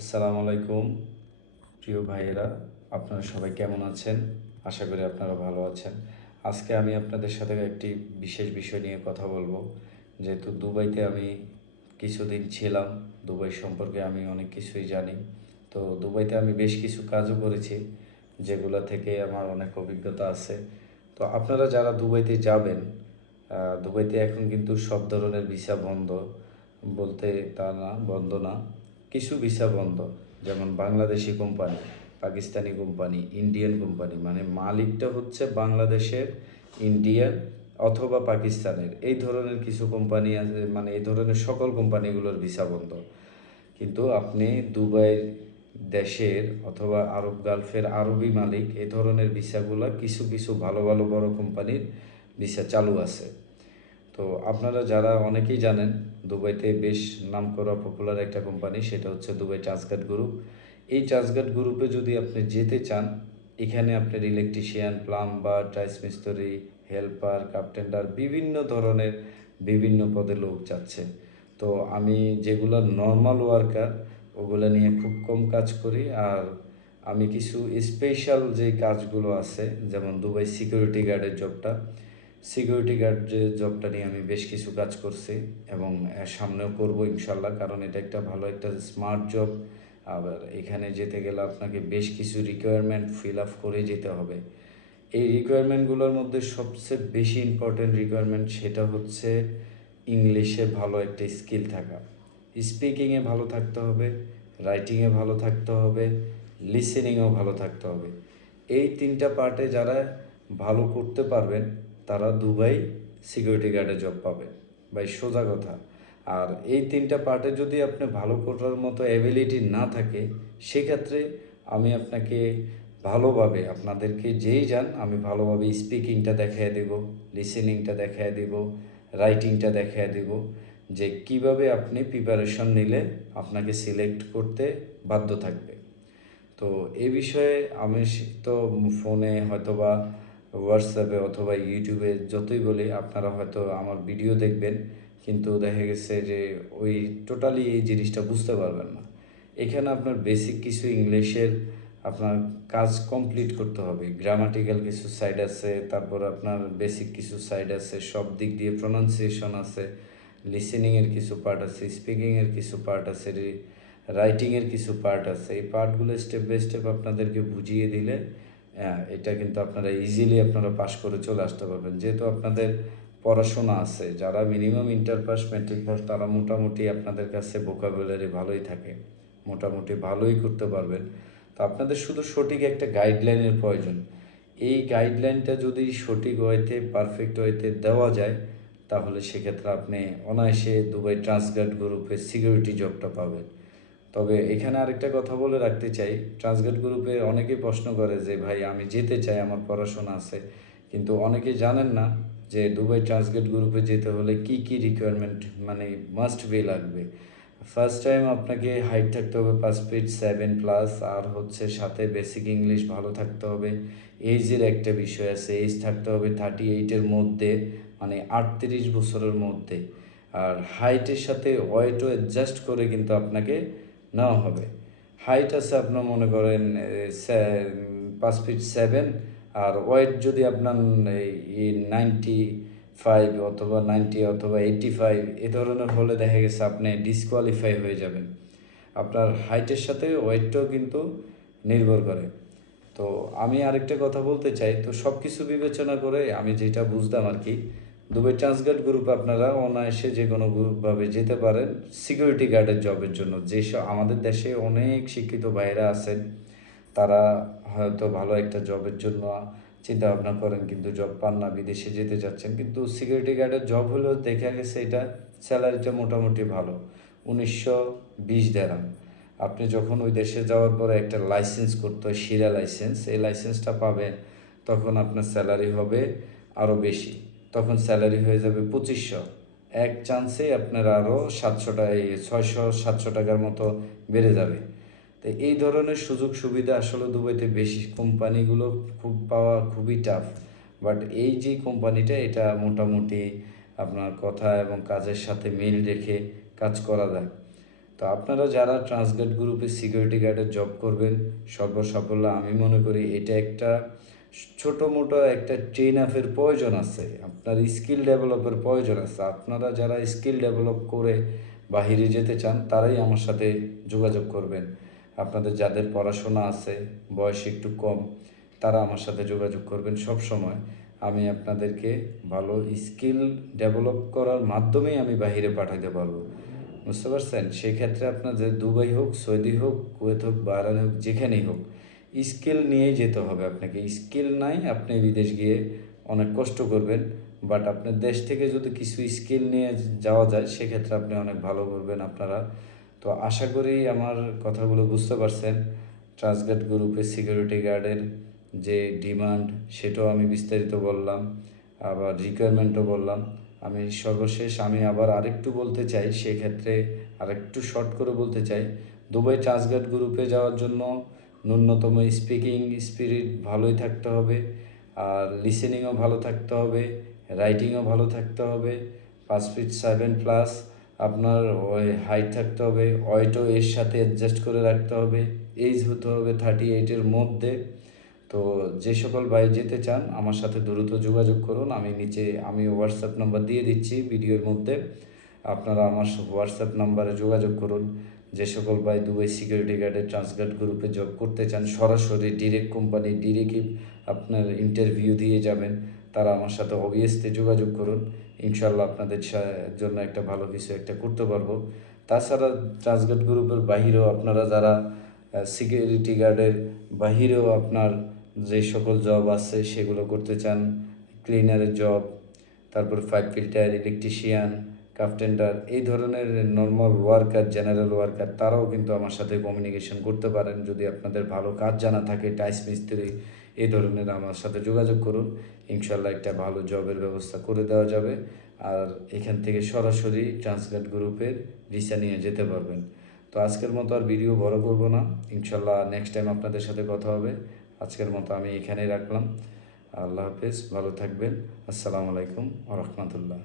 আসসালামু আলাইকুম, প্রিয় ভাইয়েরা, আপনারা সবাই কেমন আছেন? আশা করি আপনারা ভালো আছেন। আজকে আমি আপনাদের সাথে একটি বিশেষ বিষয় নিয়ে কথা বলব। যেহেতু দুবাইতে আমি কিছুদিন ছিলাম, দুবাই সম্পর্কে আমি অনেক কিছুই জানি। তো দুবাইতে আমি বেশ কিছু কাজও করেছি, যেগুলো থেকে আমার অনেক অভিজ্ঞতা আছে। তো আপনারা যারা দুবাইতে যাবেন দুবাইতে এখন কিন্তু সব ধরনের ভিসা বন্ধ। বলতে তা না, বন্ধ না। কিছু ভিসা বন্ধ, যেমন Bangladeshi company Pakistani company Indian company মানে মালিকটা হচ্ছে বাংলাদেশের ইন্ডিয়ান অথবা পাকিস্তানের। এই ধরনের কিছু কোম্পানি আছে মানে এই ধরনের সকল কোম্পানিগুলোর ভিসা বন্ধ। কিন্তু আপনি দুবাই দেশের অথবা আরব গালফের আরবি মালিক এই ধরনের ভিসাগুলো কিছু কিছু ভালো ভালো বড় কোম্পানির ভিসা চালু আছে। তো আপনারা যারা অনেকেই জানেন, দুবাইতে বেশ নামকরা পপুলার একটা কোম্পানি সেটা হচ্ছে দুবাই ট্রান্সগার্ড গ্রুপ। এই ট্রান্সগার্ড গ্রুপে যদি আপনি যেতে চান, এখানে আপনার ইলেকট্রিশিয়ান প্লাম্বার টাইস মিস্ত্রি হেল্পার কার্পেন্টার বিভিন্ন ধরনের বিভিন্ন পদে লোক যাচ্ছে। তো আমি যেগুলো নর্মাল ওয়ার্কার ওগুলো নিয়ে খুব কম কাজ করি। আর আমি কিছু স্পেশাল যে কাজগুলো আছে, যেমন দুবাই সিকিউরিটি গার্ডের জবটা সিকিউরিটি গার্ড যে জবটা নিয়ে আমি বেশ কিছু কাজ করছি এবং সামনেও করব ইনশাল্লাহ, কারণ এটা একটা ভালো একটা স্মার্ট জব আবার এখানে যেতে গেলে আপনাকে বেশ কিছু রিকোয়ারমেন্ট ফিল আপ করে যেতে হবে। এই রিকোয়ারমেন্টগুলোর মধ্যে সবচেয়ে বেশি ইম্পর্টেন্ট রিকোয়ারমেন্ট সেটা হচ্ছে ইংলিশে ভালো একটা স্কিল থাকা। স্পিকিংয়ে ভালো থাকতে হবে রাইটিংয়ে ভালো থাকতে হবে লিসেনিংয়েও ভালো থাকতে হবে। এই তিনটা পার্টে যারা ভালো করতে পারবেন তারা দুবাই সিকিউরিটি গার্ডে জব পাবে। ভাই, সোজা কথা। আর এই তিনটা পার্টে যদি আপনি ভালো করার মতো অ্যাবিলিটি না থাকে, সেক্ষেত্রে আমি আপনাকে ভালোভাবে, আপনাদেরকে যেই যান, আমি ভালোভাবে স্পিকিংটা দেখায় দেব লিসেনিংটা দেখায় দেব রাইটিংটা দেখায় দেব, যে কীভাবে আপনি প্রিপারেশন নিলে আপনাকে সিলেক্ট করতে বাধ্য থাকবে। তো এই বিষয়ে আমি তো ফোনে হয়তোবা হোয়াটসঅ্যাপে অথবা ইউটিউবে যতই বলি, আপনারা হয়তো আমার ভিডিও দেখবেন, কিন্তু দেখা গেছে যে ওই টোটালি এই জিনিসটা বুঝতে পারবেন না। এখানে আপনার বেসিক কিছু ইংলিশের আপনার কাজ কমপ্লিট করতে হবে। গ্রামাটিক্যাল কিছু সাইড আছে, তারপর আপনার বেসিক কিছু সাইড আছে, সব দিক দিয়ে প্রনাউন্সিয়েশন আছে লিসেনিংয়ের কিছু পার্ট আছে স্পিকিংয়ের কিছু পার্ট আছে রাইটিংয়ের কিছু পার্ট আছে। এই পার্টগুলো স্টেপ বাই স্টেপ আপনাদেরকে বুঝিয়ে দিলে এটা কিন্তু আপনারা ইজিলি আপনারা পাশ করে চলে আসতে পারবেন। যেহেতু আপনাদের পড়াশোনা আছে, যারা minimum inter pass matric pass তারা মোটামুটি আপনাদের কাছে ভোকাবুলারি ভালোই থাকে, মোটামুটি ভালোই করতে পারবেন। তো আপনাদের শুধু সঠিক একটা গাইডলাইনের প্রয়োজন। এই গাইডলাইনটা যদি সঠিক ওয়েতে পারফেক্ট ওয়েতে দেওয়া যায়, তাহলে সেক্ষেত্রে আপনি অনায়াসে দুবাই ট্রান্সগার্ড গ্রুপের সিকিউরিটি জবটা পাবেন। তবে এখানে আরেকটা কথা বলে রাখতে চাই। ট্রান্সগেট গ্রুপে অনেকেই প্রশ্ন করে যে, ভাই, আমি যেতে চাই, আমার পড়াশোনা আছে। কিন্তু অনেকে জানেন না যে, দুবাই ট্রান্সগেট গ্রুপে যেতে হলে কি কি রিকোয়ারমেন্ট মানে মাস্ট বি লাগবে। ফার্স্ট টাইম আপনাকে হাইট থাকতে হবে পাঁচ ফিট সেভেন প্লাস আর হচ্ছে সাথে বেসিক ইংলিশ ভালো থাকতে হবে। এইজের একটা বিষয় আছে এইজ থাকতে হবে থার্টি এইটের মধ্যে মানে আটত্রিশ বছরের মধ্যে। আর হাইটের সাথে ওয়েটও অ্যাডজাস্ট করে কিন্তু আপনাকে নেওয়া হবে। হাইট আছে আপনার মনে করেন পাঁচ ফিট সেভেন আর ওয়েট যদি আপনার এই নাইনটি ফাইভ অথবা নাইনটি অথবা এইটি ফাইভ এ ধরনের হলে দেখা গেছে আপনি ডিসকোয়ালিফাই হয়ে যাবেন। আপনার হাইটের সাথে ওয়েটটাও কিন্তু নির্ভর করে। তো আমি আরেকটা কথা বলতে চাই, তো সব কিছু বিবেচনা করে আমি যেটা বুঝতাম আর কি দুবাই ট্রান্সগার্ড গ্রুপ আপনারা অনায়াসে যে কোনো গ্রুপভাবে যেতে পারেন সিকিউরিটি গার্ডের জবের জন্য। যেসব আমাদের দেশে অনেক শিক্ষিত ভাইরা আছেন, তারা হয়তো ভালো একটা জবের জন্য চিন্তা ভাবনা করেন কিন্তু জব পান না, বিদেশে যেতে যাচ্ছেন। কিন্তু সিকিউরিটি গার্ডের জব হলেও দেখা গেছে এটা স্যালারিটা মোটামুটি ভালো, উনিশশো বিশ দেরাম আপনি যখন ওই দেশে যাওয়ার পরে একটা লাইসেন্স করতে হয় সিরা লাইসেন্স, এই লাইসেন্সটা পাবেন, তখন আপনার স্যালারি হবে আরও বেশি। তখন স্যালারি হয়ে যাবে পঁচিশশো। এক চান্সে আপনার আরও সাতশো টাকা ছয়শো, সাতশো টাকার মতো বেড়ে যাবে। তো এই ধরনের সুযোগ সুবিধা আসলে দুবাইতে বেশি কোম্পানিগুলো খুব পাওয়া খুবই টাফ বাট এই যে কোম্পানিটা, এটা মোটামুটি আপনার কথা এবং কাজের সাথে মিল রেখে কাজ করা যায়। তো আপনারা যারা ট্রান্সগেট গ্রুপে সিকিউরিটি গার্ডের জব করবেন, সর্বসাফল্য আমি মনে করি এটা একটা ছোট মোটো একটা ট্রেন আপের প্রয়োজন আছে, আপনার স্কিল ডেভেলপের প্রয়োজন আছে। আপনারা যারা স্কিল ডেভেলপ করে বাহিরে যেতে চান, তারাই আমার সাথে যোগাযোগ করবেন। আপনাদের যাদের পড়াশোনা আছে, বয়স একটু কম, তারা আমার সাথে যোগাযোগ করবেন সব সময় আমি আপনাদেরকে ভালো স্কিল ডেভেলপ করার মাধ্যমেই আমি বাহিরে পাঠাতে পারব। বুঝতে পারছেন? সেক্ষেত্রে আপনাদের দুবাই হোক, সৌদি হোক, কুয়েত হোক বাহরান হোক, যেখানেই হোক স্কিল নিয়েই যেতে হবে আপনাকে। স্কিল নাই, আপনি বিদেশ গিয়ে অনেক কষ্ট করবেন বাট আপনার দেশ থেকে যদি কিছু স্কিল নিয়ে যাওয়া যায়, সেক্ষেত্রে আপনি অনেক ভালো করবেন আপনারা। তো আশা করি আমার কথাগুলো বুঝতে পারছেন। ট্রান্সগেট গ্রুপের সিকিউরিটি গার্ডের যে ডিমান্ড সেটাও আমি বিস্তারিত বললাম, আবার রিকোয়ারমেন্টও বললাম। আমি সর্বশেষ আমি আবার আরেকটু বলতে চাই, সেক্ষেত্রে আরেকটু শর্ট করে বলতে চাই। দুবাই ট্রান্সগেট গ্রুপে যাওয়ার জন্য ন্যূনতম স্পিকিং স্পিরিট ভালোই থাকতে হবে, আর লিসেনিংও ভালো থাকতে হবে রাইটিংও ভালো থাকতে হবে, পাঁচ ফিট সেভেন প্লাস আপনার ওই হাইট থাকতে হবে ওয়েটও এর সাথে অ্যাডজাস্ট করে রাখতে হবে এইজ হতে হবে থার্টি এইটের মধ্যে। তো যে সকল ভাই যেতে চান, আমার সাথে দ্রুত যোগাযোগ করুন, আমি নিচে, আমি হোয়াটসঅ্যাপ নাম্বার দিয়ে দিচ্ছি ভিডিওর মধ্যে, আপনারা আমার হোয়াটসঅ্যাপ নাম্বারে যোগাযোগ করুন। যে সকল ভাই দুবাই সিকিউরিটি গার্ডের ট্রান্সগার্ড গ্রুপে জব করতে চান, সরাসরি ডিরেক্ট কোম্পানি ডিরেক্টই আপনার ইন্টারভিউ দিয়ে যাবেন। তারা আমার সাথে অবভিয়াসলি যোগাযোগ করুন। ইনশাল্লাহ আপনাদের জন্য একটা ভালো কিছু একটা করতে পারব। তাছাড়া ট্রান্সগার্ড গ্রুপের বাহিরেও আপনারা যারা সিকিউরিটি গার্ডের বাহিরেও আপনার যে সকল জব আছে সেগুলো করতে চান। ক্লিনারের জব তারপর পাইপ ফিল্টার ইলেকট্রিশিয়ান কার্পেন্টার এই ধরনের নর্মাল ওয়ার্কার জেনারেল ওয়ার্কার তারাও কিন্তু আমার সাথে কমিউনিকেশন করতে পারেন। যদি আপনাদের ভালো কাজ জানা থাকে, টাইস মিস্ত্রি, এই ধরনের আমার সাথে যোগাযোগ করুন। ইনশাল্লাহ একটা ভালো জবের ব্যবস্থা করে দেওয়া যাবে। আর এখান থেকে সরাসরি ট্রান্সলেট গ্রুপের ভিসা নিয়ে যেতে পারবেন। তো আজকের মতো আর ভিডিও বড় করব না। ইনশাল্লাহ নেক্সট টাইম আপনাদের সাথে কথা হবে। আজকের মতো আমি এখানেই রাখলাম। আল্লাহ হাফেজ, ভালো থাকবেন। আসসালামু আলাইকুম আ রহমতুল্লাহ।